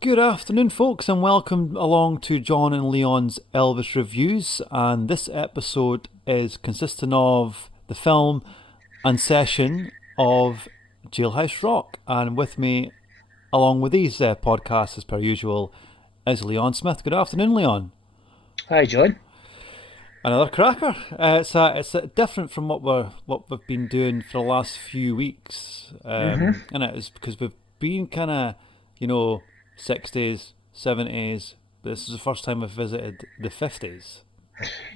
Good afternoon, folks, and welcome along to John and Leon's Elvis Reviews. And this episode is consisting of the film and session of Jailhouse Rock. And with me, along with these podcasts, as per usual, is Leon Smith. Good afternoon, Leon. Hi, John. Another cracker. It's different from what we've been doing for the last few weeks, hmm and it is because we've been kind of, you know, 60s, 70s. This is the first time we've visited the 50s.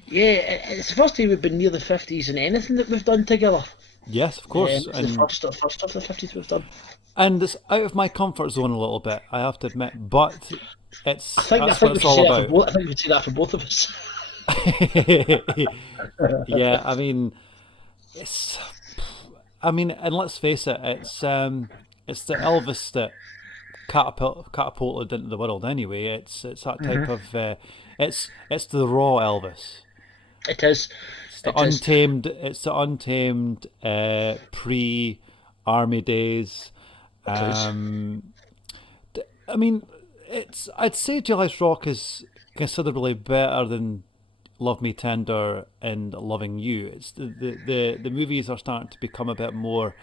It's the first time we've been near the 50s in anything that we've done together. Yes, of course, It's the first of the 50s we've done. and it's out of my comfort zone a little bit, I have to admit, but I it's think I that's what think we it's should all say that for about. both. I think we should say that for both of us. Yeah, I mean, it's and let's face it, it's the Elvis that catapulted into the world anyway. It's that type hmm of it's the raw Elvis. It is. It's the It is. untamed. It's the untamed pre army days. It is. Um, I mean, it's. I'd say Jailhouse Rock is considerably better than Love Me Tender and Loving You. It's the movies are starting to become a bit more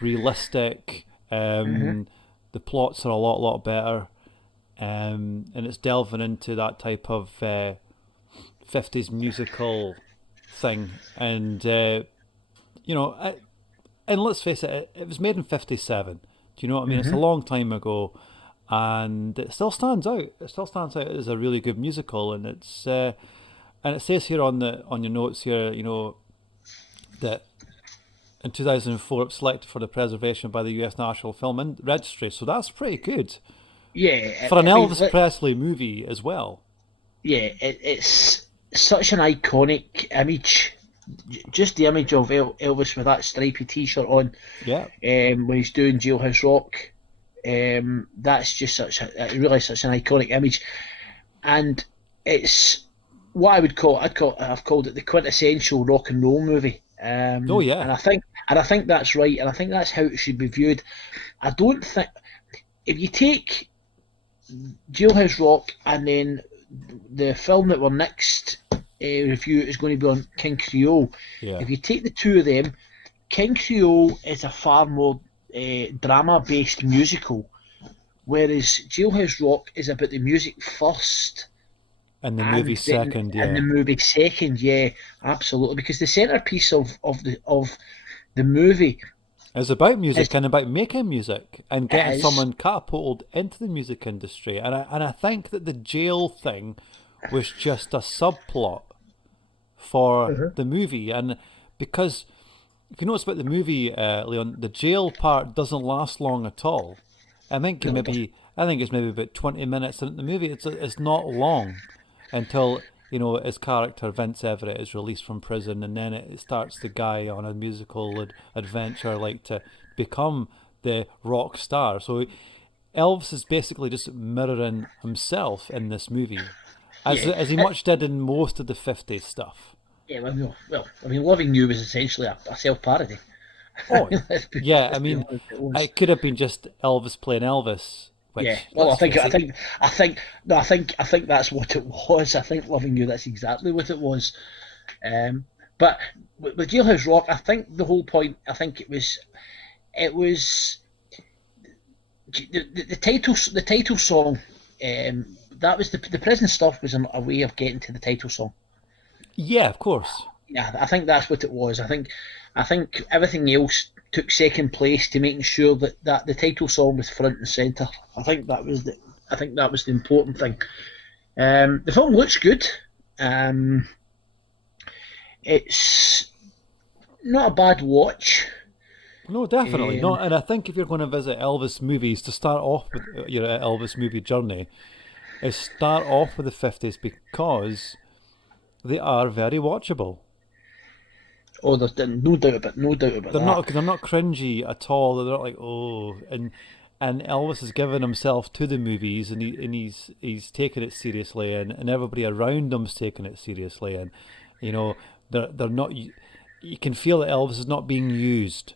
realistic. hmm The plots are a lot better, and it's delving into that type of 50s musical thing. And you know, and let's face it, it was made in '57. Do you know what I mean? It's a hmm long time ago, and it still stands out. It still stands out as a really good musical, and it says here on your notes here, you know, that in 2004 it was selected for the preservation by the U.S. National Film Registry. So that's pretty good Yeah. for an I mean, Elvis Presley movie as well. it's such an iconic image. Just the image of Elvis with that stripy T-shirt on, Yeah, when he's doing Jailhouse Rock. That's just really such an iconic image, and it's what I've called it the quintessential rock and roll movie. oh yeah, And I think that's right, and I think that's how it should be viewed. I don't think if you take Jailhouse Rock and then the film that we're next review is going to be on King Creole. yeah. If you take the two of them, King Creole is a far more drama-based musical, whereas Jailhouse Rock is about the music first And the movie and then second, and the yeah. movie second. Yeah, absolutely. Because the centerpiece of the movie It's about is music and about making music and getting is someone catapulted into the music industry. And I think that the jail thing was just a subplot for Mhm. the movie. And because if you notice about the movie, Leon, the jail part doesn't last long at all. No, it doesn't. I think it's maybe about 20 minutes in the movie. It's not long until you know his character Vince Everett is released from prison, and then it starts the guy on a musical adventure, like to become the rock star. So Elvis is basically just mirroring himself in this movie, Yeah, as he much did in most of the '50s stuff. yeah. Well, no, well, I mean, Loving You was essentially a self parody. Oh, yeah. I Let's be mean, honest, it was. it could have been just Elvis playing Elvis, Yeah, which well, let's face it. I think that's what it was. I think Loving You, that's exactly what it was. But with Jailhouse Rock, I think the whole point, I think it was the title song. That was the prison stuff was a way of getting to the title song. Yeah, of course. Yeah, I think that's what it was. I think everything else took second place to making sure that the title song was front and center. I think that was the important thing. The film looks good. Um, it's not a bad watch. No, definitely Um, not. And I think if you're going to visit Elvis movies to start off with your Elvis movie journey, is start off with the '50s because they are very watchable. there's no doubt about that. They're not cringy at all. They're not like oh, and Elvis has given himself to the movies, and he's taking it seriously, and everybody around him's taking it seriously, and you know they're not. You can feel that Elvis is not being used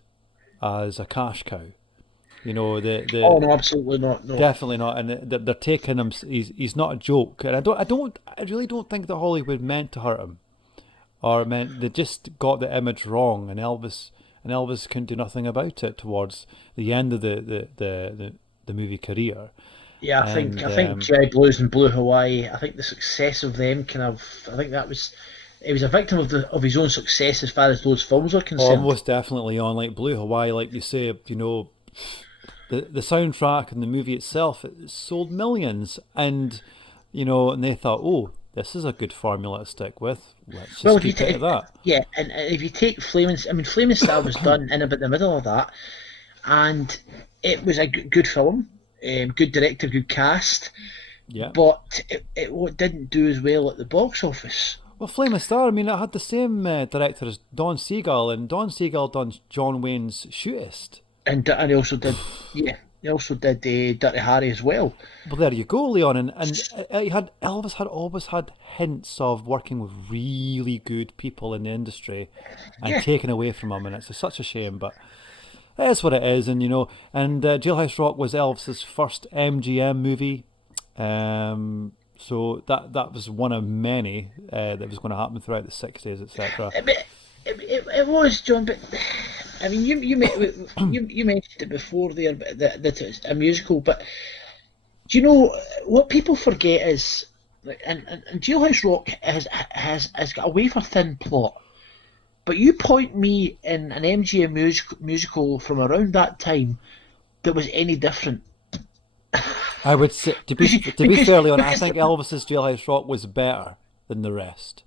as a cash cow. You know, Oh the no, absolutely not. No. definitely not, and they're taking him. He's not a joke, and I really don't think that Hollywood meant to hurt him, or meant they just got the image wrong, and Elvis couldn't do nothing about it towards the end of the movie career, Yeah, and I think GI Blues and Blue Hawaii. I think the success of them kind of. I think that was he was a victim of his own success as far as those films are concerned. almost definitely on like Blue Hawaii, like you say, you know, the soundtrack and the movie itself it sold millions, and you know, and they thought, oh, this is a good formula to stick with. Let's Well, just keep it at that. yeah, and if you take Flaming, I mean, Flaming Star was done in about the middle of that, and it was a good film, good director, good cast, Yeah. but it didn't do as well at the box office. Well, Flame of Star. I mean, it had the same director as Don Siegel, and Don Siegel done John Wayne's Shootist. And he also did, yeah, he also did Dirty Harry as well. Well, there you go, Leon. And he had Elvis had always had hints of working with really good people in the industry, and Yeah, taken away from him, and it's such a shame. But it is what it is, and you know. And Jailhouse Rock was Elvis's first MGM movie, so that was one of many that was going to happen throughout the '60s, etc. it was John, but I mean, you mentioned it before there that it's a musical, but do you know what people forget is, and Jailhouse Rock has got a wafer thin plot. But you point me in an MGM musical from around that time that was any different. I would say to be because fairly honest, I because think Elvis's Jailhouse Rock was better than the rest.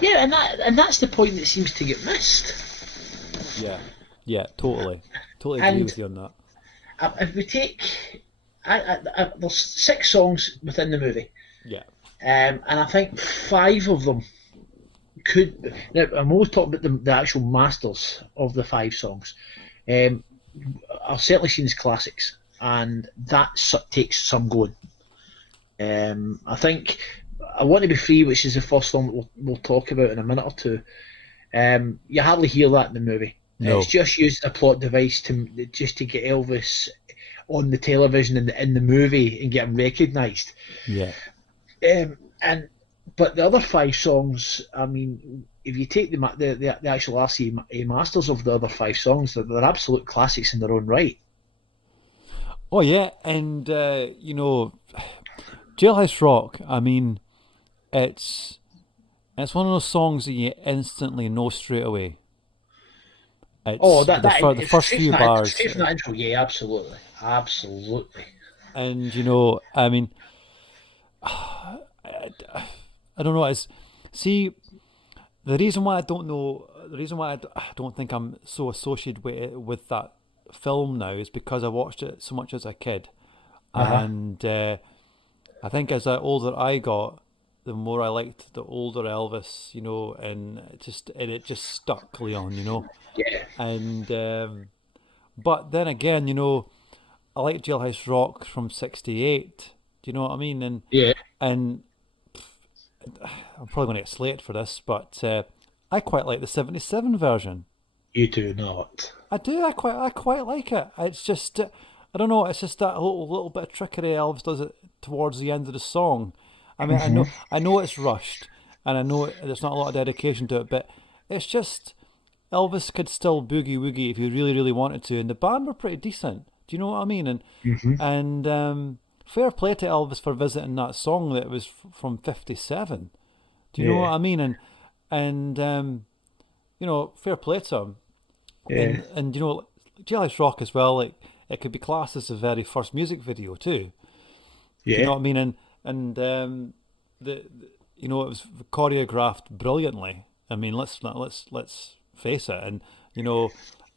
yeah, and that's the point that seems to get missed. Yeah, yeah, totally agree And with you on that. if we take, there's 6 songs within the movie, Yeah, and I think 5 of them could. Now I'm always talking about the actual masters of the 5 songs. Um, I've certainly seen as classics, and that takes some going. I think I Want to Be Free, which is the first song that we'll talk about in a minute or two. You hardly hear that in the movie. It's no, just used as a plot device to get Elvis on the television in the movie and get him recognised. yeah. And but the other 5 songs, I mean, if you take the actual RCA masters of the other 5 songs, they're absolute classics in their own right. Oh yeah, and you know, Jailhouse Rock. I mean, it's it's one of those songs that you instantly know straight away. Oh, It's that that the it's first straight from few that bars, straight from that intro. Yeah, absolutely, absolutely. and you know, I mean, I don't know. It's see the reason why I don't know the reason why I don't think I'm so associated with that film now is because I watched it so much as a kid, Uh huh. and I think as the older I got, the more I liked the older Elvis, you know, and it just stuck, Leon, you know, Yeah, and but then again, you know, I like Jailhouse Rock from '68. Do you know what I mean? yeah. And I'm probably going to get slated for this, but I quite like the '77 version. You do not. I do. I quite like it. It's just I don't know. It's just that little bit of trickery Elvis does it towards the end of the song. I mean, Hmm. I know it's rushed, and I know there's not a lot of dedication to it, but it's just Elvis could still boogie woogie if he really wanted to, and the band were pretty decent. Do you know what I mean? Hmm. And fair play to Elvis for visiting that song that was from '57. Do you know what Yeah, I mean? And you know, fair play to him. yeah, And you know, Jailhouse Rock as well. Like it could be classed as the very first music video too. Do you know yeah, what I mean? And you know it was choreographed brilliantly. I mean, let's face it. And you know,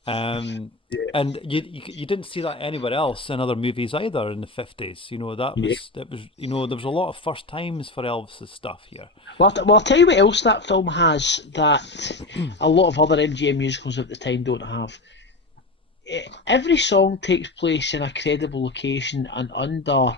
um, yeah, and you didn't see that anywhere else in other movies either in the '50s. You know yeah. that was you know there was a lot of first times for Elvis's stuff here. Well, I'll tell you what else that film has that a lot of other MGM musicals at the time don't have. Every song takes place in a credible location and under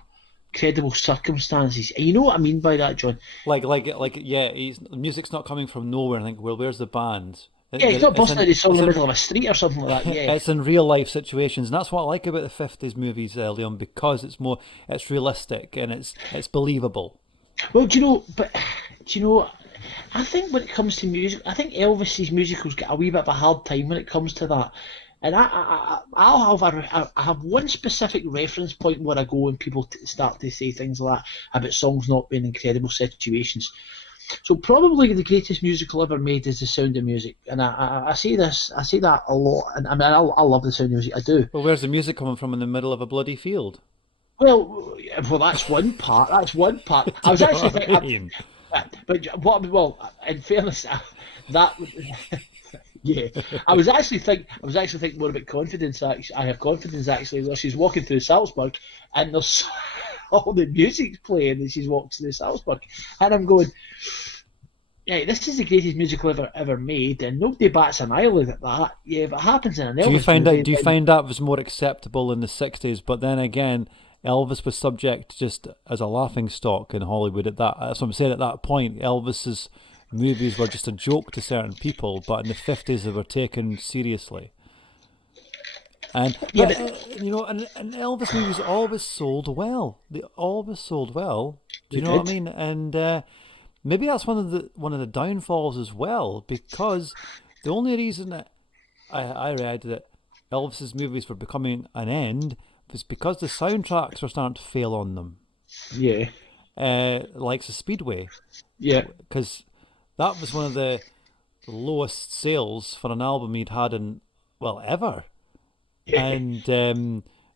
credible circumstances. And you know what I mean by that, John? Yeah, the music's not coming from nowhere. And I think, well, where's the band? Yeah, he's not It's busting in out the song in it's the in middle of a street or something like that. Yeah. it's in real life situations, and that's what I like about the '50s movies, Leon, because it's realistic and it's believable. Well, do you know? But do you know? I think when it comes to music, I think Elvis's musicals get a wee bit of a hard time when it comes to that. And I have one specific reference point where I go when people start to say things like that about songs not being incredible situations. So probably the greatest musical ever made is The Sound of Music, and I say this, I say that a lot, and I mean I love The Sound of Music, I do. Well, where's the music coming from in the middle of a bloody field? Well, that's one part. That's one part. Do I you was know actually what I thinking, mean? but what? Well, in fairness, that yeah, I was actually thinking more about confidence. Actually, I have confidence actually. Where she's walking through Salzburg, and there's all the music's playing, and she's walking through Salzburg, and I'm going, yeah, this is the greatest musical ever made, and nobody bats an eyelid at that. Yeah, if it happens in an Elvis movie, Do you then find that was more acceptable in the '60s? But then again, Elvis was subject just as a laughing stock in Hollywood at that. That's what I'm saying. At that point, Elvis's movies were just a joke to certain people, but in the '50s they were taken seriously. And yeah, and Elvis movies always sold well. They always sold well. Do they you know what I did. mean? And maybe that's one of the downfalls as well, because the only reason that I read that Elvis's movies were becoming an end was because the soundtracks were starting to fail on them, Yeah, like the Speedway, yeah, because that was one of the lowest sales for an album he'd had in, well, ever. yeah, And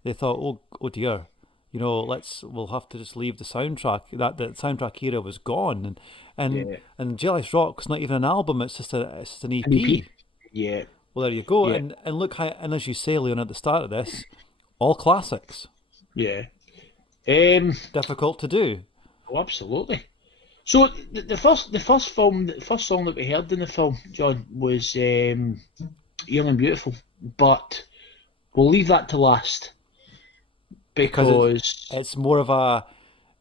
they thought, oh dear, we'll have to just leave the soundtrack. That the soundtrack era was gone, yeah. and Jailhouse Rock's not even an album; it's just an An EP. EP. Yeah, Well, there you go. yeah, And look how, and as you say, Leon, at the start of this, all classics, yeah. Um, difficult to do. oh, absolutely. So the first song that we heard in the film, John, was "Young and Beautiful," but we'll leave that to last Because because it's more of a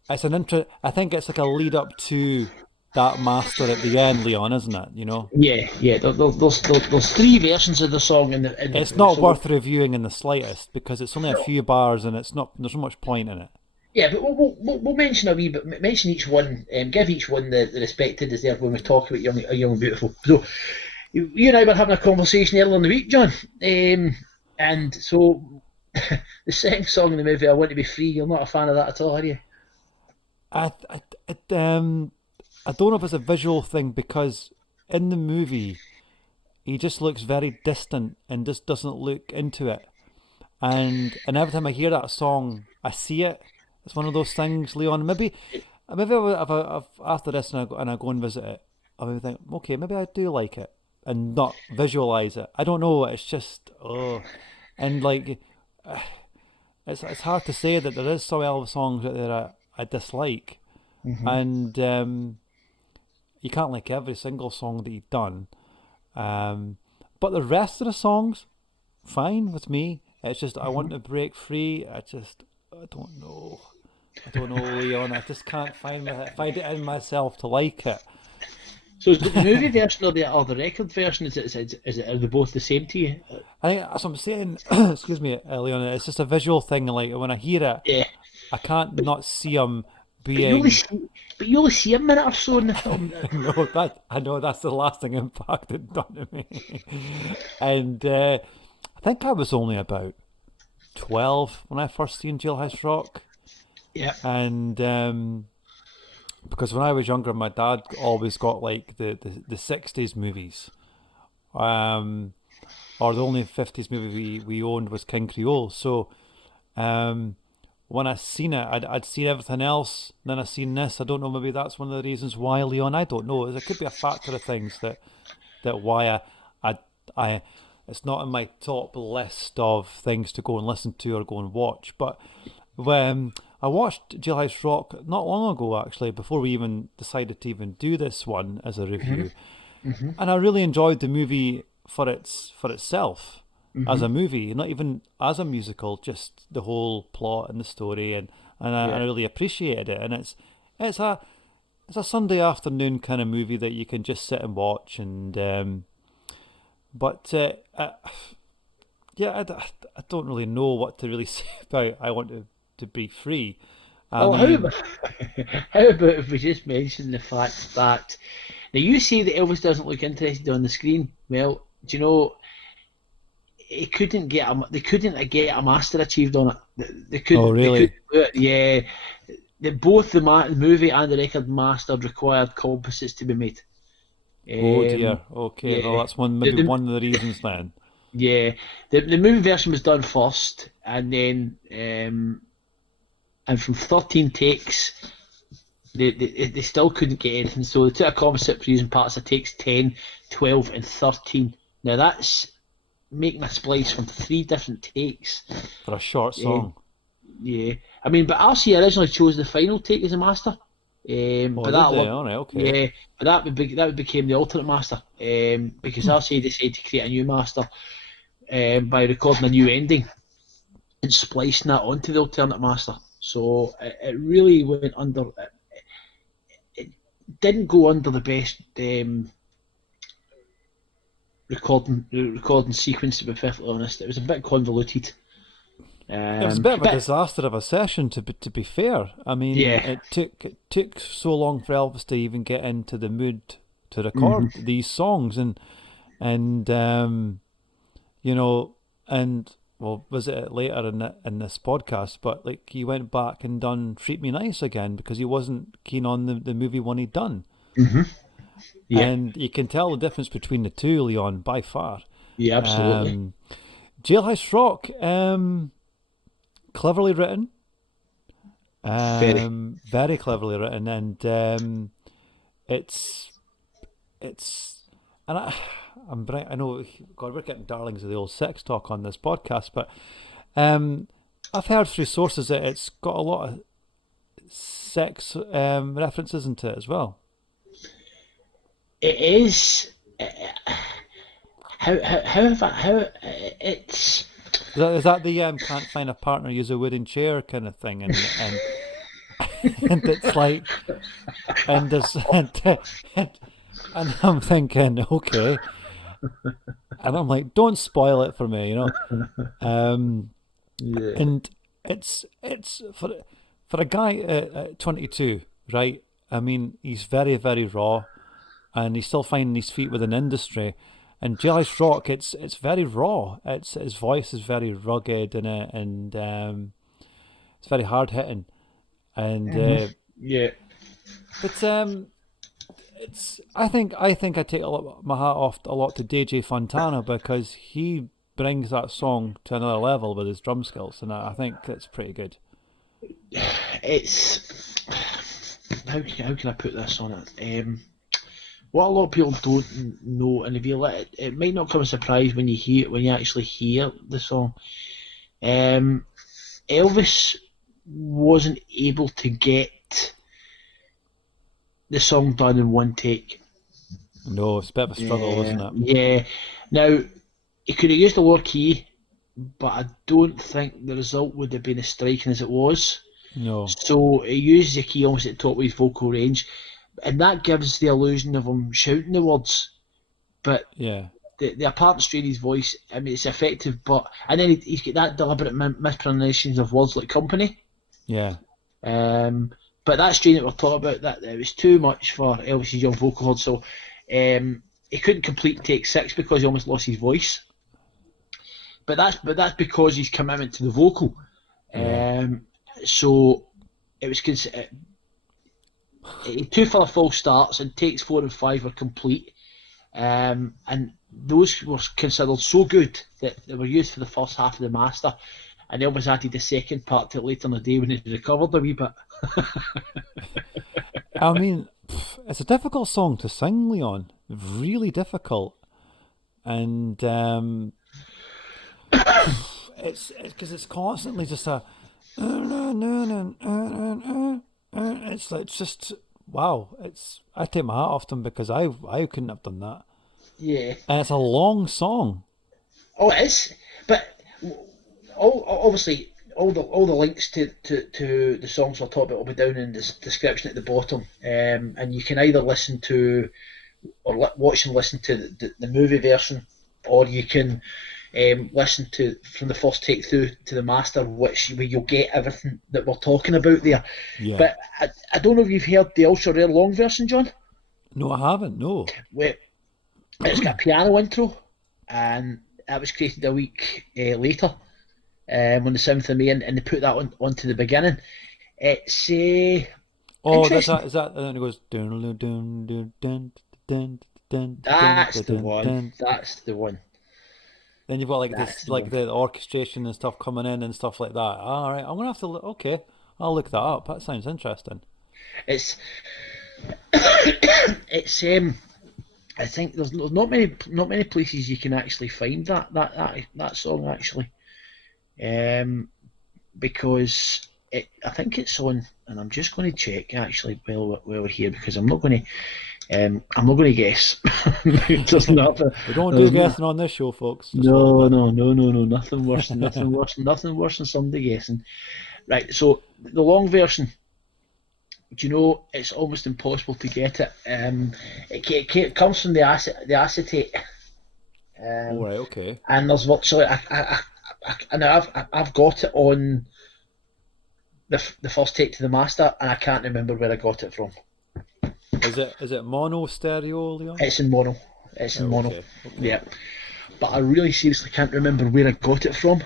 it's an intro. I think it's like a lead up to that master at the end, Leon, isn't it? yeah. There's three versions of the song in the It's not so worth reviewing in the slightest because it's only a no. few bars and it's not. There's not much point in it. Yeah, but we'll mention a wee bit, mention each one, give each one the respect it deserves when we talk about young and beautiful. So you and I were having a conversation earlier in the week, John, and so the second song in the movie, "I Want to Be Free," you're not a fan of that at all, are you? I I, I don't know if it's a visual thing because in the movie he just looks very distant and just doesn't look into it. And every time I hear that song, I see it. It's one of those things, Leon. Maybe if after this and I go and visit it, I maybe think, okay, maybe I do like it and not visualize it. I don't know. It's just and like it's hard to say that there is some Elvis songs out there I dislike, Hmm. and you can't like every single song that he's done. Um, but the rest of the songs, fine with me. It's just I want to break free. I don't know. I don't know, Leon. I just can't find it in myself to like it. So is it the movie version or the record version? Are they both the same to you? I think that's what I'm saying. Excuse me, Leon. It's just a visual thing. Like when I hear it, Yeah, I can't but not see him but you only being. see but you only see a minute or so in the film. No, that I know that's the lasting impact it done to me. And I think I was only about 12 when I first seen Jailhouse Rock, Yeah. and because when I was younger, my dad always got like the '60s movies, um, or the only '50s movie we owned was King Creole. So um, when I seen it, I'd seen everything else, and then I seen this. I don't know. Maybe that's one of the reasons why, Leon. I don't know. There could be a factor of things that why I I it's not in my top list of things to go and listen to or go and watch. But when I watched Jailhouse Rock not long ago, actually, before we even decided to even do this one as a Hmm. review, Hmm. and I really enjoyed the movie for itself as Hmm. a movie, not even as a musical, just the whole plot and the story, and I Yeah. really appreciated it. And it's a it's a Sunday afternoon kind of movie that you can just sit and watch, and But yeah, I don't really know what to really say about I Want to Be Free. I Well, how mean, about how about if we just mention the fact that now you say that Elvis doesn't look interested on the screen? Well, do you know he couldn't get they couldn't get a master achieved on it. oh They couldn't really? do it. Yeah, both the movie and the record master required composites to be made. Oh Um, dear. Okay, well yeah, that's one the, maybe the one of the reasons then. yeah the movie version was done first, and then and from 13 takes, they still couldn't get anything. So they took a composite for using parts of takes 10, 12, and 13. Now that's making a splice from three different takes. For a short Yeah, song. yeah. I mean, but RC originally chose the final take as a master. Oh, But did that they? looked, All right, okay. yeah, but that would became the alternate master. Because RC decided to create a new master by recording a new ending and splicing that onto the alternate master. So it really went under. It didn't go under the best recording sequence. To be perfectly honest, it was a bit convoluted. It was a bit of a But disaster of a session to be fair. I mean, yeah, it took so long for Elvis to even get into the mood to record hmm these songs and you know and well was it later in this podcast, but like he went back and done Treat Me Nice again because he wasn't keen on the movie one he'd done. hmm yeah, And you can tell the difference between the two, Leon, by far. yeah, absolutely. Um, Jailhouse Rock, cleverly written, Very. very cleverly written, and it's it's and I know God we're getting darlings of the old sex talk on this podcast, but um, I've heard through sources that it's got a lot of sex references into it as well. It is. How it's. Is that the can't find a partner use a wooden chair kind of thing, and it's like and there's and I'm thinking okay, and I'm like don't spoil it for me. Um, Yeah. and it's for a guy at 22, right? I mean, he's very very raw, and he's still finding his feet within industry. And Jelly's Rock, it's very raw. It's his voice is very rugged in it, and it's very hard hitting. And hmm Yeah. but it's I think I take my hat off a lot to DJ Fontana because he brings that song to another level with his drum skills, and I think it's pretty good. It's how can I put this on it? What a lot of people don't know, and if you let it, it might not come as a surprise when you actually hear the song. Um, Elvis wasn't able to get the song done in one take. No, it's a bit of a struggle, isn't it? Yeah. Now he could have used a lower key, but I don't think the result would have been as striking as it was. No, So he uses the key almost at the top of his vocal range, and that gives the illusion of him shouting the words. But yeah, the apparent strain in his voice, I mean, it's effective, but and then he's got that deliberate mispronunciations of words like company. yeah. Um, but that strain that we're talking about, that it was too much for Elvis's young vocal cord, so he couldn't complete take six because he almost lost his voice. But that's because his commitment to the vocal. Yeah. So it was two for the false starts, and takes four and five were complete. And those were considered so good that they were used for the first half of the master, and Elvis added the second part to it later in the day when he recovered a wee bit. I mean, it's a difficult song to sing, Leon. Really difficult, and it's because it's constantly just a. It's just wow. I take my hat off to him because I couldn't have done that, Yeah. and it's a long song. Oh, it is. But obviously, all the links to the songs we'll talk about will be down in the description at the bottom, and you can either listen to or watch and listen to the movie version or you can listen to from the first take through to the master, which where you'll get everything that we're talking about there. Yeah. But I don't know if you've heard the ultra rare long version, John. No, I haven't. No. Where it's got a piano intro, and that was created a week later on the 7th of May, and they put that onto the beginning. It's Oh, that's interesting. that. Is that? And then it goes dun dun dun dun dun dun dun dun That's the dun one. dun. That's the one. Then you've got like That's this, the like one. the orchestration and stuff coming in and stuff like that. All right, I'm gonna have to look. Okay, I'll look that up. That sounds interesting. It's it's I think there's not many places you can actually find that song actually, because I think it's on, and I'm just going to check actually while we're here because I'm not going to guess. There's nothing. We don't do There's no, guessing on this show, folks. Just a little no, bit. no, no, no, no. Nothing worse than somebody guessing. Right. So the long version. Do you know it's almost impossible to get it? It comes from the acetate, All um, right, okay. and there's virtually and I've got it on the first take to the master, and I can't remember where I got it from. Is it mono stereo, Leon? It's in mono. It's in Oh, mono. okay, okay. Yeah, but I really seriously can't remember where I got it from.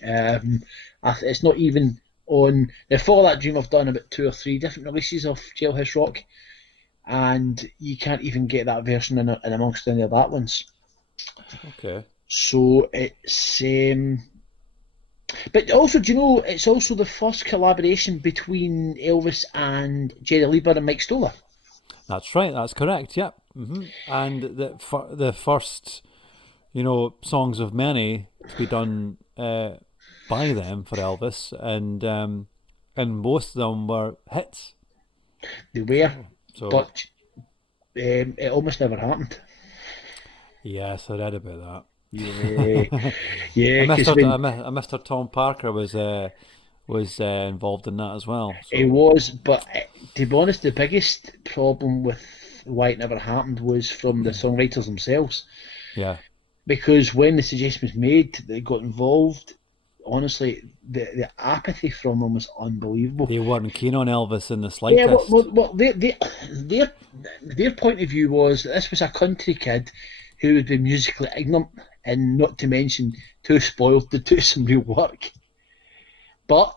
It's not even on. Now, for that dream, I've done about 2 or 3 different releases of Jailhouse Rock, and you can't even get that version in amongst any of that ones. Okay. So it's. But also, do you know, it's also the first collaboration between Elvis and Jerry Leiber and Mike Stoller. That's right. That's correct. Yep. And the first, songs of many to be done by them for Elvis, and most of them were hits. They were, So but it almost never happened. yes, I read about Yeah, that. yeah, I because Mr. when Mr. Tom Parker was involved in that as well. it So was, but to be honest, the biggest problem with why it never happened was from the songwriters themselves. yeah, Because when the suggestion was made, they got involved. Honestly, the apathy from them was unbelievable. they weren't keen on Elvis in the Yeah, slightest. their point of view was that this was a country kid who would be musically ignorant and not to mention too spoiled to do some real work. But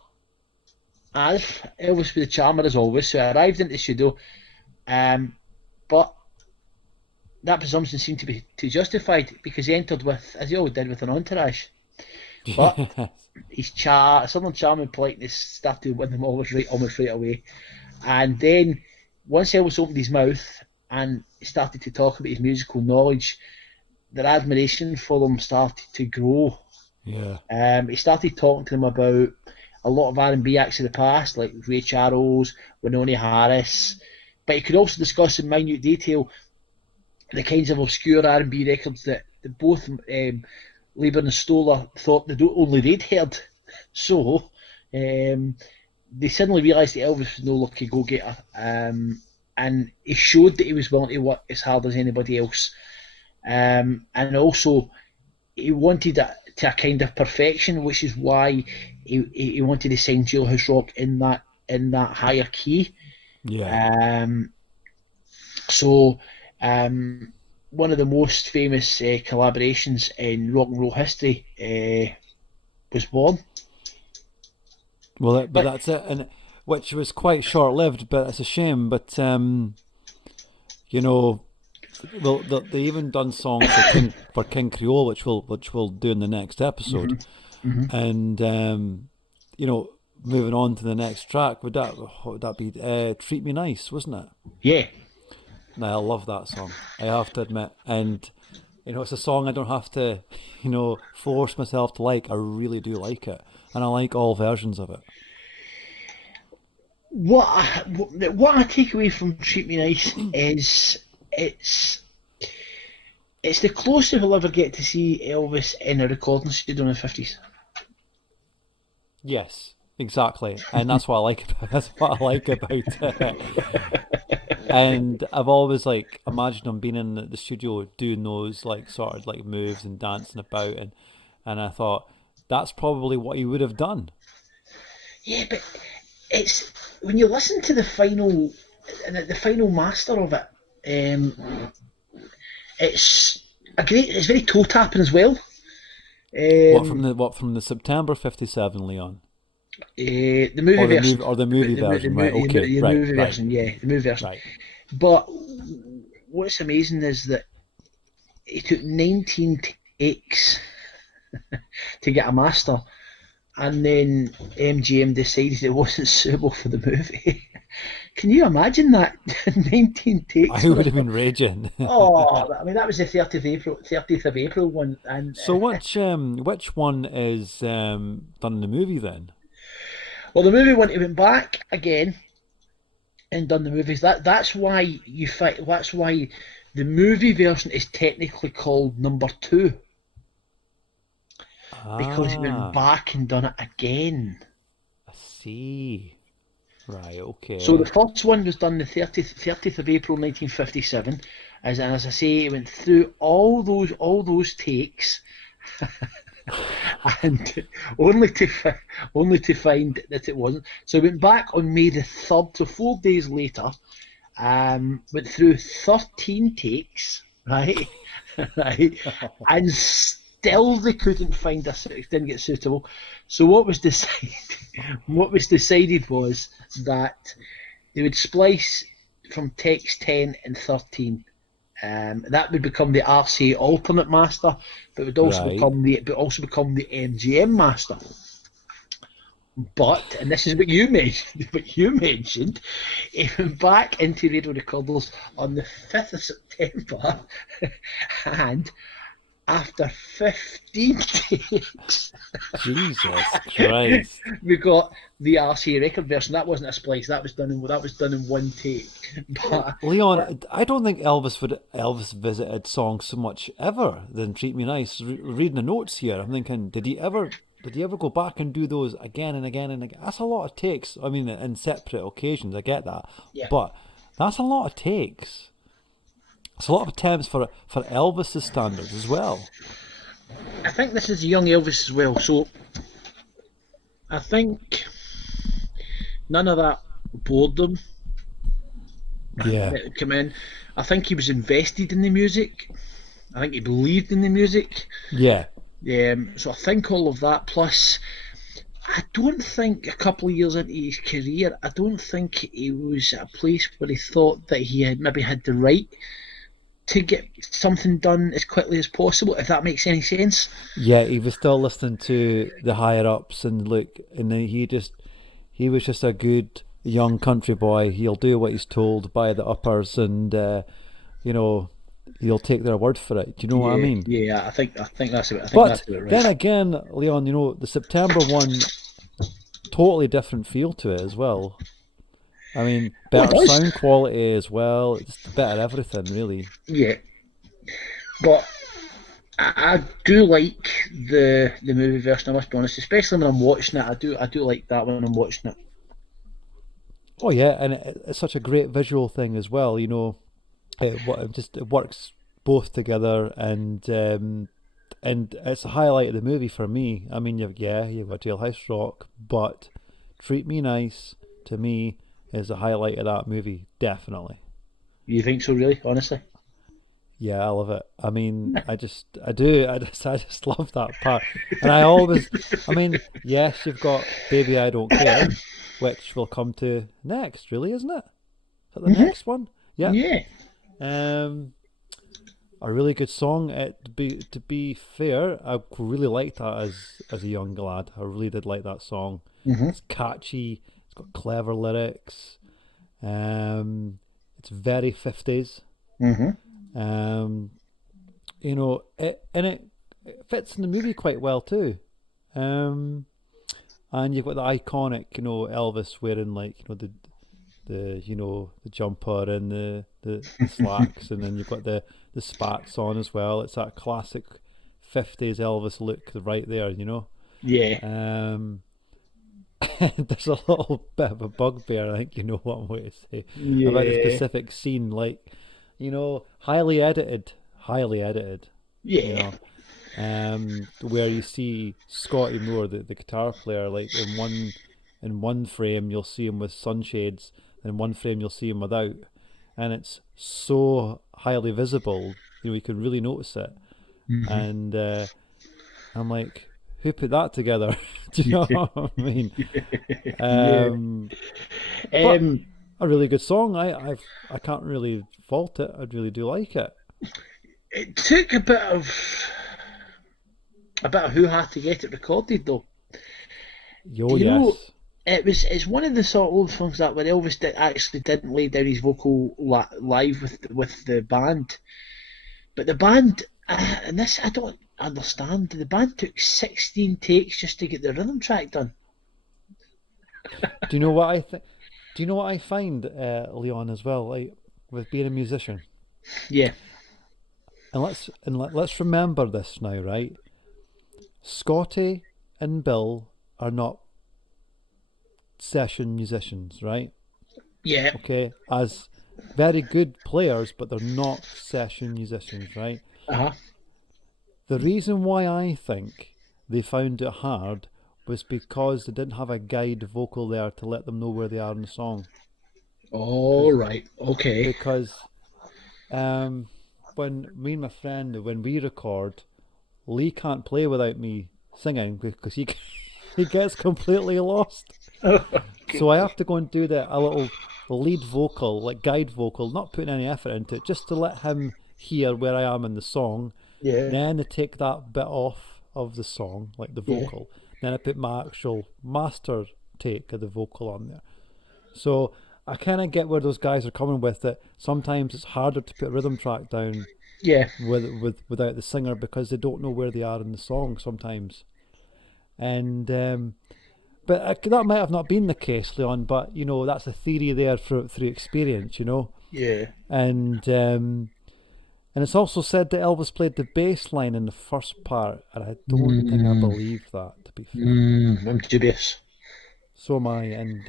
as Elvis was the charmer as always, so I arrived into the studio, but that presumption seemed to be too justified because he entered with, as he always did, with an entourage. But his southern charm and politeness started to win them almost right away. And then once Elvis opened his mouth and started to talk about his musical knowledge, their admiration for them started to grow. Yeah, He started talking to them about a lot of R&B acts of the past, like Ray Charles, Wynonie Harris, but he could also discuss in minute detail the kinds of obscure R&B records that both Leiber and Stoller thought that only they'd heard. So they suddenly realised that Elvis was no lucky go-getter, and he showed that he was willing to work as hard as anybody else, and also he wanted to a kind of perfection, which is why he wanted to sign Jailhouse Rock in that higher key. yeah. Um, so one of the most famous collaborations in rock and roll history was born. Well, but But that's it, and which was quite short-lived. But it's a shame. But you know, they even done songs for King Creole, which we'll do in the next episode. Mhm. And moving on to the next track, would that be "Treat Me Nice"? Wasn't it? Yeah, And I love that song. I have to admit, and it's a song I don't have to, force myself to like. I really do like it, and I like all versions of it. what I take away from Treat Me Nice is it's the closest we'll ever get to see Elvis in a recording studio in the 50s. Yes, exactly, and that's what I like. That's what I like about it. And I've always like imagined him being in the studio doing those like sort of like moves and dancing about, and I thought that's probably what he would have done. Yeah, but it's when you listen to the final and the final master of it, it's a great. It's very toe tapping as well. Um, What from the September '57, Leon, the movie version, or the movie version, right? Okay, the right, movie right, version, yeah, the movie version. right. But what's amazing is that it took 19 takes to get a master, and then MGM decided it wasn't suitable for the movie. Can you imagine that? 19 takes I for would a. have been raging. Oh, I mean that was the 30th of April one, and So which one is done in the movie then? well, the movie when it went back again and done the movies. That's why you fight. That's why the movie version is technically called number two because it went Ah, back and done it again. I see. Right, So the okay. first one was done the 30th of April 1957, as I say, it went through all those takes, and only to find that it wasn't. So it went back on May the 3rd, so 4 days later. Went through 13 takes, right, right, and still they couldn't find didn't get suitable. So what was decided? What was decided was that they would splice from text 10 and 13. That would become the RCA alternate master, but would also Right. become the MGM master. But, and this is what you mentioned, it went back into radio recorders on the 5th of September, and after 15 takes, Jesus Christ. we got the RCA record version. That wasn't a splice. That was done in one take. But Leon, I don't think Elvis visited songs so much ever than "Treat Me Nice." Reading the notes here, I'm thinking, did he ever go back and do those again and again and again? That's a lot of takes. I mean, in separate occasions, I get that, yeah, but that's a lot of takes. It's a lot of attempts for Elvis's standards as well. I think this is young Elvis as well. So I think none of that boredom Yeah, that had come in. I think he was invested in the music. I think he believed in the music. yeah. So I think all of that. Plus, I don't think a couple of years into his career, I don't think he was at a place where he thought that he had maybe had the right to get something done as quickly as possible. If that makes any sense. Yeah, he was still listening to the higher ups and look, and then he was just a good young country boy. He'll do what he's told by the uppers, and you know he'll take their word for it. Do you know what I Yeah, mean? yeah. I think that's about. I think But that's about then right. again, Leon, the September one, totally different feel to it as well. I mean, Oh, it better does. sound quality as well. It's better everything, really. Yeah, but I do like the movie version. I must be honest, especially when I'm watching it. I do like that when I'm watching it. Oh yeah, and it's such a great visual thing as well. It works both together, and it's a highlight of the movie for me. I mean, you've got Jailhouse Rock, but Treat Me Nice to me is a highlight of that movie, definitely. You think so, really? Honestly? Yeah, I love it. I mean, I do, I just love that part, and I always, I mean, yes, you've got Baby I Don't Care, which we'll come to next, really, isn't it? Is that the Hmm. next one? Yep. Yeah. Um, a really good song. To be fair, I really liked that as a young lad. I really did like that song. Hmm. It's catchy. It's got clever lyrics. It's very 50s. Hmm. Um, it fits in the movie quite well too. Um, and you've got the iconic, Elvis wearing like the jumper and the slacks, and then you've got the spats on as well. It's that classic 50s Elvis look right there. Yeah. Um, there's a little bit of a bugbear, I think you know what I'm going to say, about the Yeah, specific scene, like, highly edited, you yeah. know, where you see Scotty Moore, the guitar player, like in one frame you'll see him with sunshades, and in one frame you'll see him without, and it's so highly visible, you can really notice it, Hmm. and I'm like, who put that together? Do you know what I mean? Yeah. Um, but Um, a really good song. I can't really fault it. I really do like it. it took a bit of hoo-ha to get it recorded, though. Oh You know, yes. it's one of the sort of old songs that when Elvis actually didn't lay down his vocal live with the band, but the band, and this I don't understand. The band took 16 takes just to get the rhythm track done. Do you know what I think? Do you know what I find, Leon, as well? Like with being a musician, Yeah. and let's remember this now, right? Scotty and Bill are not session musicians, right? Yeah. Okay, as very good players, but they're not session musicians, right? Uh-huh. The reason why I think they found it hard was because they didn't have a guide vocal there to let them know where they are in the song. All Because right. Okay. because um, when me and my friend when we record, Lee can't play without me singing because he he gets completely lost. Okay. So I have to go and do a little lead vocal, like guide vocal, not putting any effort into it, just to let him hear where I am in the song. Yeah. Then I take that bit off of the song, like the Yeah. vocal. Then I put my actual master take of the vocal on there. So I kind of get where those guys are coming with it. Sometimes it's harder to put a rhythm track down Yeah. without the singer because they don't know where they are in the song sometimes. And but that might have not been the case, Leon. But that's a theory there through experience. Yeah. And it's also said that Elvis played the bass line in the first part, and I don't think I Mm, believe that, to be fair. I'm dubious. So am I, and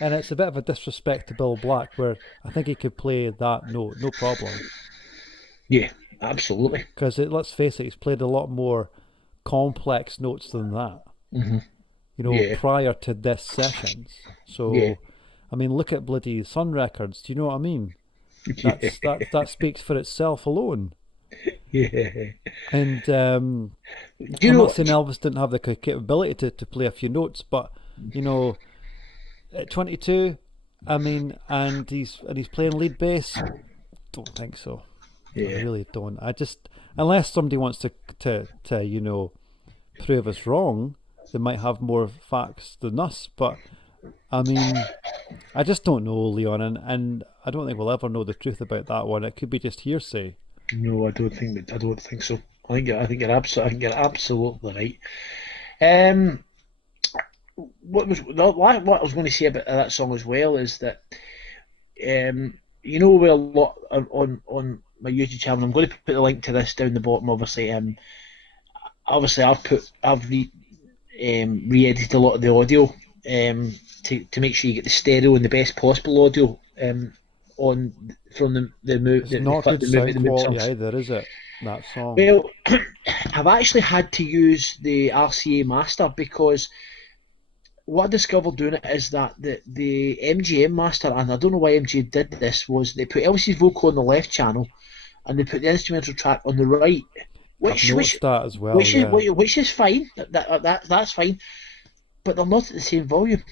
it's a bit of a disrespect to Bill Black, where I think he could play that note, no problem. Yeah. Absolutely. Because let's face it, he's played a lot more complex notes than that, Hmm. Yeah. prior to this sessions. Yeah. So, I mean, look at bloody Sun Records. Do you know what I mean? Yeah. That speaks for itself alone. Yeah. And Do you I'm not know? saying Elvis didn't have the capability to play a few notes, but you know, at 22, I mean, and he's playing lead bass. Don't think so. I Yeah. really don't. I just unless somebody wants to prove us wrong, they might have more facts than us. But I mean, I just don't know, Leon, and I don't think we'll ever know the truth about that one. It could be just hearsay. No, I don't think so. I think you're absolutely right. Um, what I was going to say about that song as well is that where a lot on my YouTube channel. I'm going to put the link to this down the bottom. Obviously, I've re-edited a lot of the audio to make sure you get the stereo and the best possible audio on from It's not good the movie, sound the movie quality songs. either, is it? That song. Well, I've actually had to use the RCA master because what I discovered doing it is that the MGM master, and I don't know why MGM did this, was they put Elsie's vocal on the left channel and they put the instrumental track on the right, I've which which noticed that as well. which is Yeah. which is fine. That's fine, but they're not at the same volume.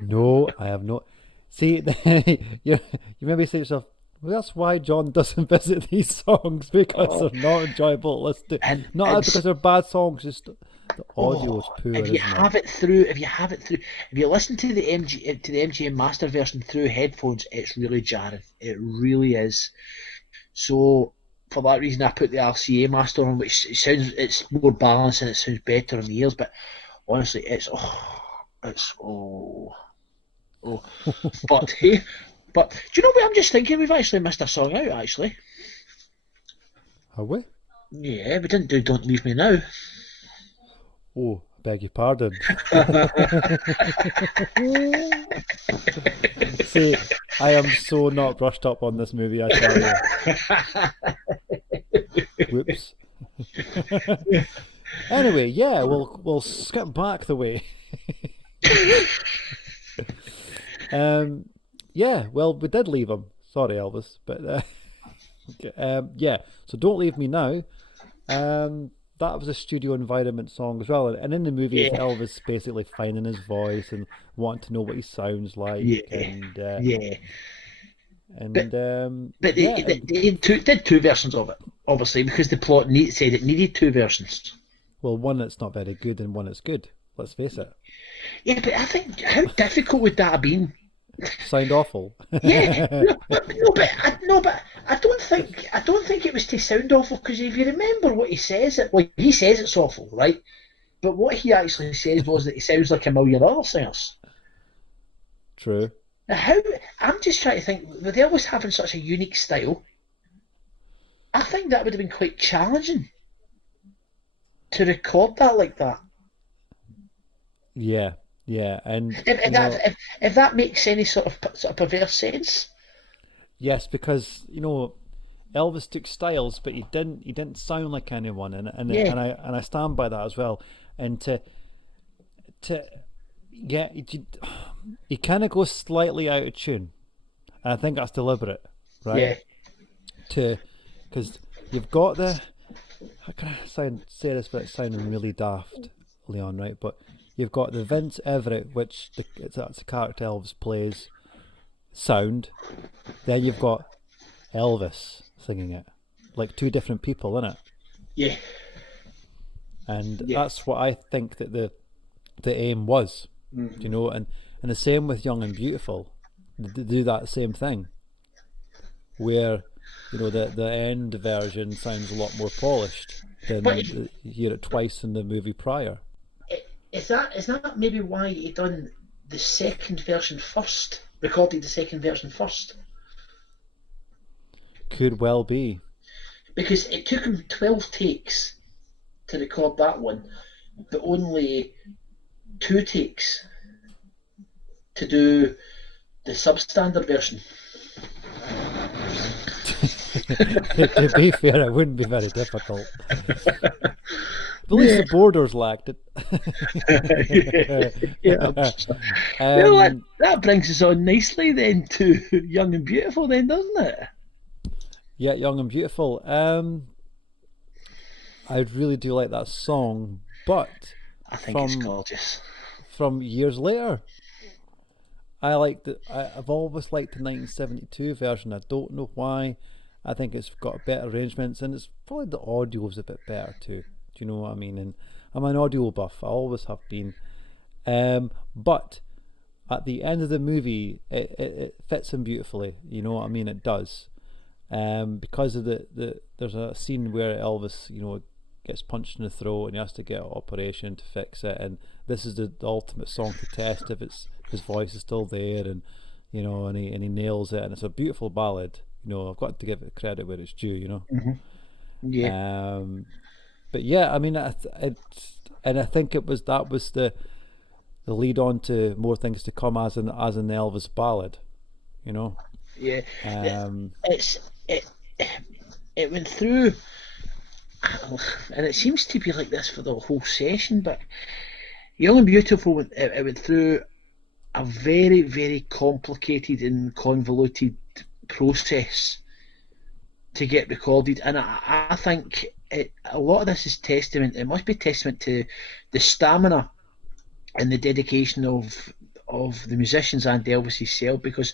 No, I have not. See, you maybe say to yourself, well, that's why John doesn't visit these songs because Oh, they're not enjoyable to listen to. and Not because they're bad songs, just the audio is oh, poor, isn't it? if you listen to the MGM master version through headphones, it's really jarring. It really is. So for that reason, I put the RCA master on, which it's more balanced and it sounds better in the ears. But honestly, it's oh. But hey, but do you know what I'm just thinking? We've actually missed a song out. Actually, Have we? yeah, we didn't do "Don't Leave Me Now." Oh, Beg your pardon. See, I am so not brushed up on this movie, I tell you. Whoops. Anyway, yeah, we'll skip back the way. Um, yeah, well, we did leave him. Sorry, Elvis, but yeah. So don't leave me now. That was a studio environment song as well, and in the movie, it's Yeah, Elvis basically finding his voice and wanting to know what he sounds like, yeah, yeah. But and but they, yeah, they, they did two versions of it, obviously, because the plot said it needed two versions. well, one that's not very good and one that's good. Let's face it. Yeah, but I think how difficult would that have been? Sound awful. Yeah, no, but I don't think it was to sound awful because if you remember what he says, he says it's awful, right? But what he actually says was that he sounds like a million other singers. True. Now, how I'm just trying to think, with Elvis having such a unique style, I think that would have been quite challenging to record that like that. Yeah, yeah, and If that if that makes any sort of perverse sense. yes, because Elvis took styles, but he didn't sound like anyone, Yeah, and I stand by that as well. And to yeah, he kind of goes slightly out of tune, and I think that's deliberate, right? yeah. To because you've got the how can I say this without sounding really daft, Leon, right? But you've got the Vince Everett, which that's a character Elvis plays, sound. Then you've got Elvis singing it, like two different people in it, Yeah, and yeah. that's what I think that the aim was, Mm. and the same with Young and Beautiful, they do that same thing, where the end version sounds a lot more polished But than you hear it twice in the movie prior. is that maybe why he done the second version first? Recorded the second version first Could well be. because it took him 12 takes to record that one, but only two takes to do the substandard version. To be fair, it wouldn't be very difficult. At least Yeah, the borders lacked it. yeah. Well, that, um, that brings us on nicely then to Young and Beautiful, then, doesn't it? yeah, Young and Beautiful. I really do like that song, but I think it's from gorgeous. from years later, I've always liked the 1972 version. I don't know why. I think it's got better arrangements, and it's probably the audio is a bit better too. Do you know what I mean? And I'm an audio buff. I always have been. But at the end of the movie, it fits in beautifully. You know what I mean? It does. Because of there's a scene where Elvis, gets punched in the throat and he has to get an operation to fix it, and this is the ultimate song to test if his voice is still there, and and he nails it, and it's a beautiful ballad. I've got to give it credit where it's due. Yeah, But yeah, I mean, and I think that was the lead on to more things to come as an Elvis ballad, you know. yeah. Um, It's it it went through, and it seems to be like this for the whole session. But Young and Beautiful, it went through a very, very complicated and convoluted process to get recorded, and I think a lot of this is testament. It must be testament to the stamina and the dedication of the musicians and Elvis himself, because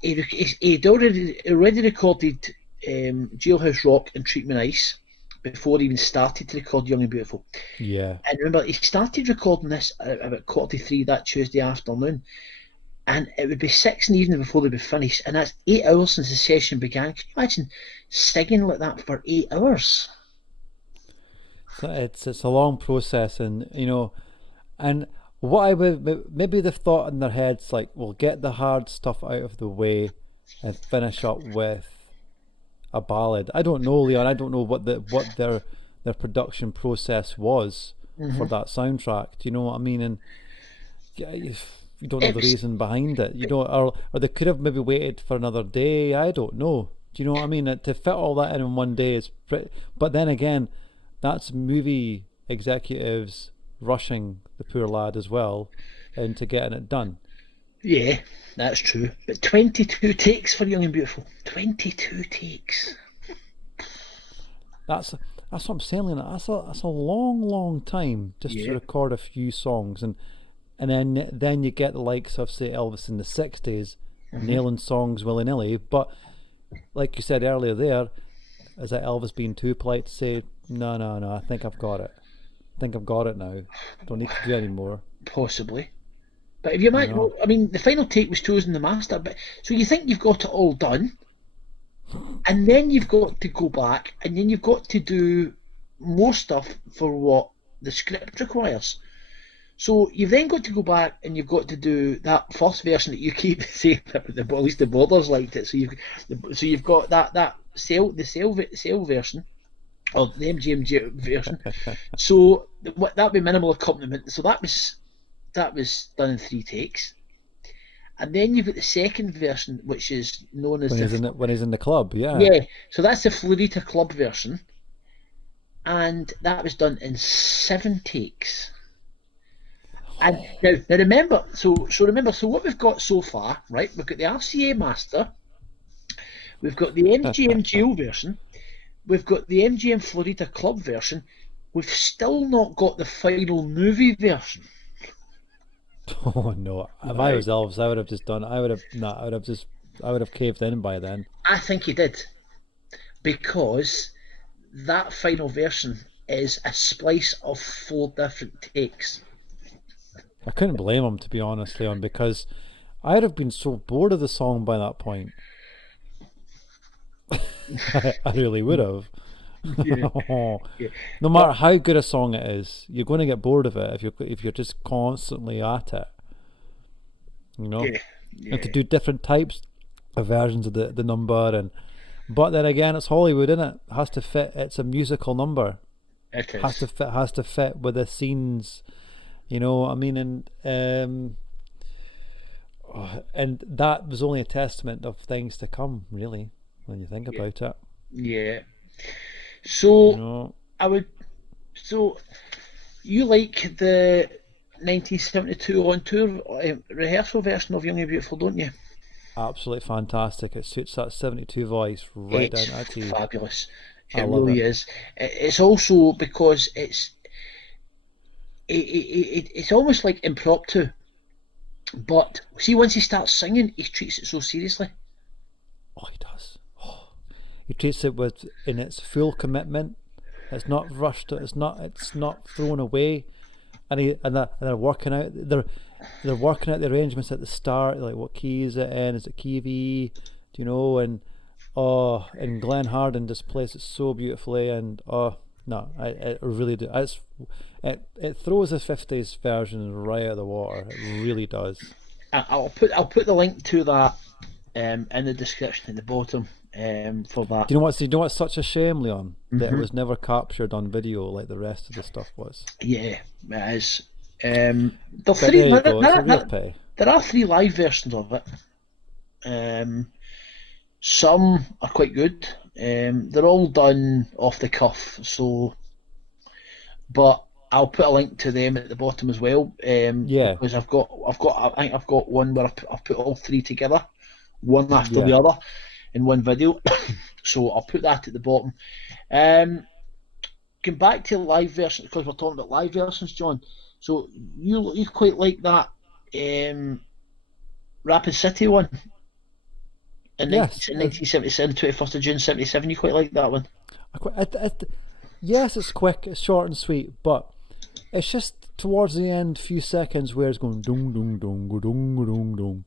he'd already recorded Jailhouse Rock and Treatment Ice before he even started to record Young and Beautiful. yeah. And remember, he started recording this at about 43 that Tuesday afternoon, and it would be 6 in the evening before they'd be finished, and that's 8 hours since the session began. Can you imagine singing like that for 8 hours? So it's a long process, and and what I would maybe they've thought in their heads like, we'll get the hard stuff out of the way and finish up with a ballad. I don't know, Leon. I don't know what their production process was, for hmm that soundtrack. Do you know what I mean? And yeah, you don't know It the was, reason behind it. You don't, or they could have maybe waited for another day. I don't know. Do you know what I mean? To fit all that in one day is pretty. But then again, that's movie executives rushing the poor lad as well into getting it done. yeah, that's true. But 22 takes for Young and Beautiful. 22 takes. That's that's what I'm saying. Lena. That's a long, long time just to Yeah. record a few songs, and then you get the likes of say Elvis in the '60s hmm nailing songs willy nilly. But like you said earlier, there is that Elvis being too polite to say no, no, no. I think I've got it. I think I've got it now. Don't need to do any more. Possibly. But if you You might, well, know. I mean, the final take was chosen the master, but so you think you've got it all done, and then you've got to go back, and then you've got to do more stuff for what the script requires. So you've then got to go back and you've got to do that first version that you keep saying that at least the Borders liked it. So you've got that sale version or the MGMG version. So that would be minimal accompaniment. So that was done in 3 takes. And then you've got the second version, which is known as When he's in the club, yeah. yeah. So that's the Florida Club version, and that was done in 7 takes. And now remember, so what we've got so far, right? We've got the RCA Master, we've got the MGM Jail version, we've got the MGM Florida Club version. We've still not got the final movie version, Oh no! If I right? was Elvis, I would have just done. I would have not. I would have caved in by then. I think he did because that final version is a splice of 4 different takes. I couldn't blame him to be honest, Leon, because I'd have been so bored of the song by that point. I really would have. Yeah, No yeah, matter but how good a song it is, you're going to get bored of it if you're just constantly at it. You know, yeah, and to yeah, do different types of versions of the number and but then again it's Hollywood, isn't it? It has to fit. It's a musical number. it Has to is. fit. Has to fit with the scenes. You know what I mean? And that was only a testament of things to come, really, when you think Yeah, about it. yeah. You So know, I would. So you like the 1972 on tour rehearsal version of Young and Beautiful, don't you? absolutely fantastic. It suits that 72 voice right It's down to a T. fabulous. I It love really it. is. It's also because it's almost like impromptu. But see, once he starts singing, he treats it so seriously. Oh, he does. Oh, he treats it with in its full commitment. It's not rushed. It's not thrown away. And they're working out. They're working out the arrangements at the start. Like what key is it in? Is it key of E? Do you know? And Glenn Harden just plays it so beautifully. And no, I really do. It throws the '50s version right out of the water. It really does. I'll put the link to that in the description at the bottom for that. Do you know what's such a shame, Leon? That it hmm was never captured on video like the rest of the stuff was. Yeah, it is. There are But three. there you There, go. It's a there, real there, pity. there are 3 live versions of it. Um, some are quite good. They're all done off the cuff, so but I'll put a link to them at the bottom as well. Yeah, Because I think I've got one where I've put all 3 together, one after yeah. the other, in one video. So I'll put that at the bottom. Um, Going back to live versions because we're talking about live versions, John. So you quite like that um, Rapid City one in Yes. 1977, 21st of June 77. You quite like that one? I, yes, it's quick, it's short and sweet, but it's just towards the end, few seconds where it's going dung dung dung dung dung dung,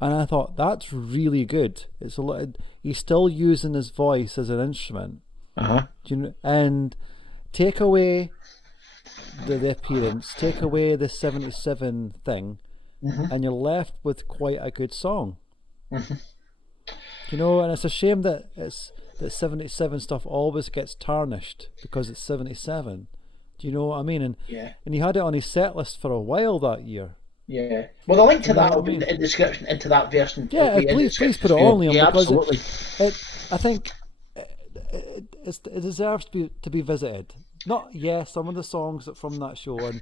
and I thought that's really good. It's a lot. He's still using his voice as an instrument, Uh huh. do you know, and take away the appearance, take away the '77 thing, hmm and you're left with quite a good song. hmm You know, and it's a shame that it's that '77 stuff always gets tarnished because it's '77. Do you know what I mean? Yeah. And he had it on his set list for a while that year. Yeah. Well, the link Do to you know that what I will be in mean? the description into that version. It'll Yeah, be in the please description put as it well. on, Liam, Yeah, because absolutely. I think it deserves to be visited. Not some of the songs from that show are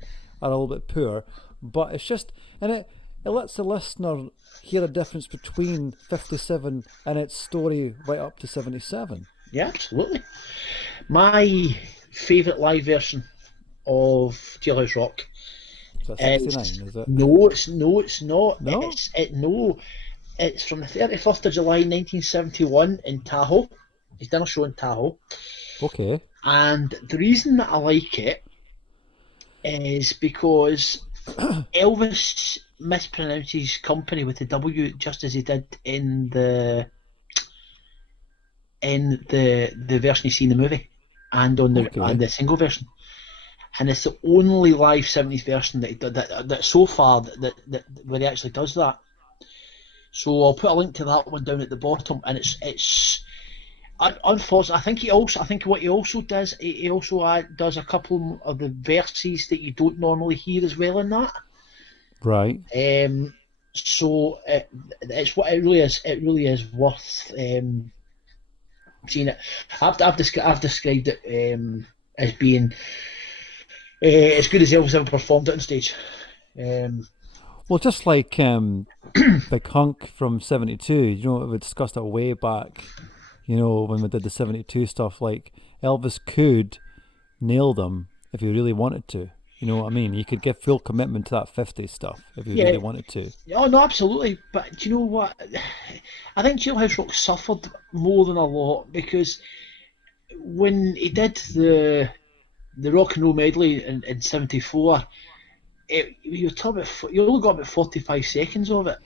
a little bit poor, but it's just and it lets the listener hear a difference between 57 and its story right up to 77. Yeah, absolutely. My favourite live version of Jailhouse Rock So 69, is is it? it's not. No? It's from the 31st of July 1971 in Tahoe. He's done a show in Tahoe. Okay. And the reason that I like it is because Elvis mispronounces company with the W just as he did in the version you see in the movie and on Okay. the single version. And it's the only live 70s version that so far that where he actually does that. So I'll put a link to that one down at the bottom, and it's unfortunately. I think what he also does, he also does a couple of the verses that you don't normally hear as well in that. Right. So it's what it really is. It really is worth seeing it. I've described it as being as good as Elvis ever performed it on stage. Um, Well, just like Big Hunk from 72, we discussed it way back, when we did the 72 stuff. Like, Elvis could nail them if he really wanted to. You know what I mean? You could give full commitment to that 50s stuff if he yeah, really wanted to. oh no, absolutely. But do you know what? I think Jailhouse Rock suffered more than a lot because when he did the rock and roll medley in '74, you only got about 45 seconds of it,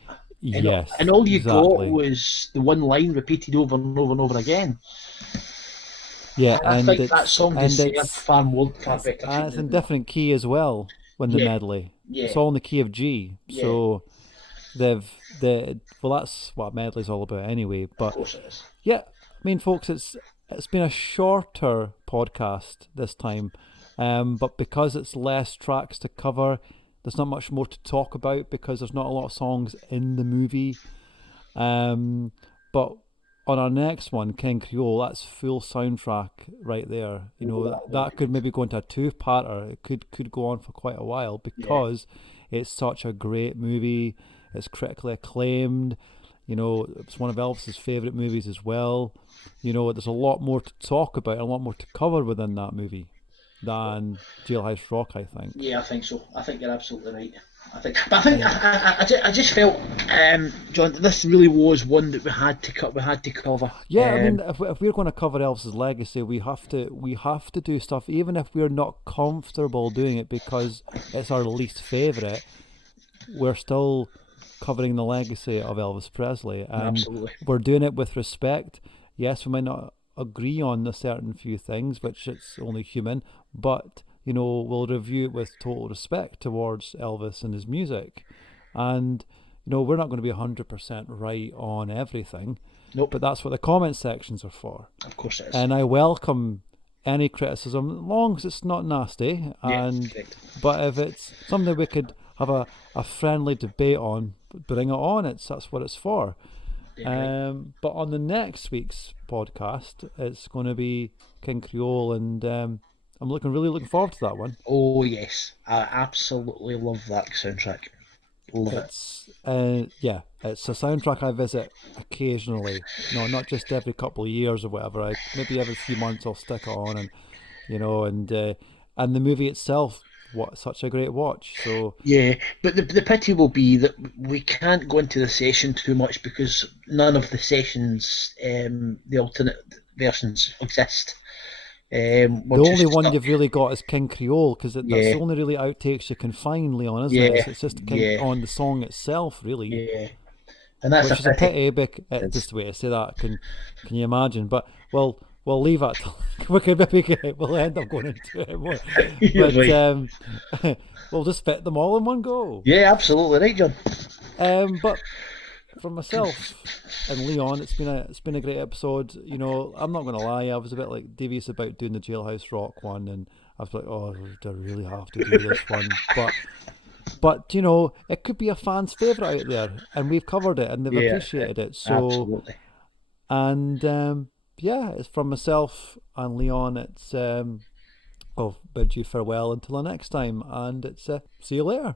and Yes, all you got exactly. was the one line repeated over and over and over again. Yeah, And I think that song deserved far better and it's treatment in than that. different key as well when the Yeah, medley. It's yeah, all in the key of G. yeah. So well, that's what medley's all about anyway. Of But course it is. yeah, I mean, folks, it's been a shorter podcast this time, but because it's less tracks to cover, there's not much more to talk about because there's not a lot of songs in the movie. But on our next one, King Creole, that's full soundtrack right there. That could maybe go into a two-parter. It could go on for quite a while Yeah. because it's such a great movie. It's critically acclaimed. It's one of Elvis's favorite movies as well. There's a lot more to talk about, a lot more to cover within that movie than Jailhouse Rock, I think. Yeah, I think so. I think you're absolutely right. But I think And I just felt, John, this really was one that we had to cut. We had to cover. yeah, I mean, if we're going to cover Elvis's legacy, we have to do stuff, even if we're not comfortable doing it because it's our least favorite. We're still covering the legacy of Elvis Presley, and Absolutely. we're doing it with respect. Yes, we might not agree on a certain few things, which it's only human, but we'll review it with total respect towards Elvis and his music, and we're not going to be 100% right on everything, Nope. but that's what the comment sections are for. Of course it is. And I welcome any criticism as long as it's not nasty, Yeah. and Correct. but if it's something we could have a friendly debate on, bring it on. That's what it's for. Definitely. But on the next week's podcast, it's going to be King Creole, and I'm really looking forward to that one. Oh yes, I absolutely love that soundtrack. Love it. It's a soundtrack I visit occasionally. No, not just every couple of years or whatever. Maybe every few months I'll stick it on, and and the movie itself, what such a great watch. So Yeah, but the pity will be that we can't go into the session too much because none of the sessions, the alternate versions exist. We're the only just one stuck. you've really got is King Creole because that's Yeah, the only really outtakes you can find, Leon, isn't it? yeah, It's just King yeah, on the song itself, really, yeah, and that's a which is a pity. pity. Just the way to say that, can you imagine? But we'll leave it. We could maybe we'll end up going into it more, You're but right. we'll just fit them all in one go. Yeah, absolutely right, John. But for myself and Leon, it's been a great episode. I'm not gonna lie, I was a bit like devious about doing the Jailhouse Rock one, and I was like, oh, do I really have to do this one? But it could be a fan's favorite out there, and we've covered it, and they've Yeah, appreciated it. So, absolutely. and yeah, it's from myself and Leon. It's I'll bid you farewell until the next time, and it's see you later.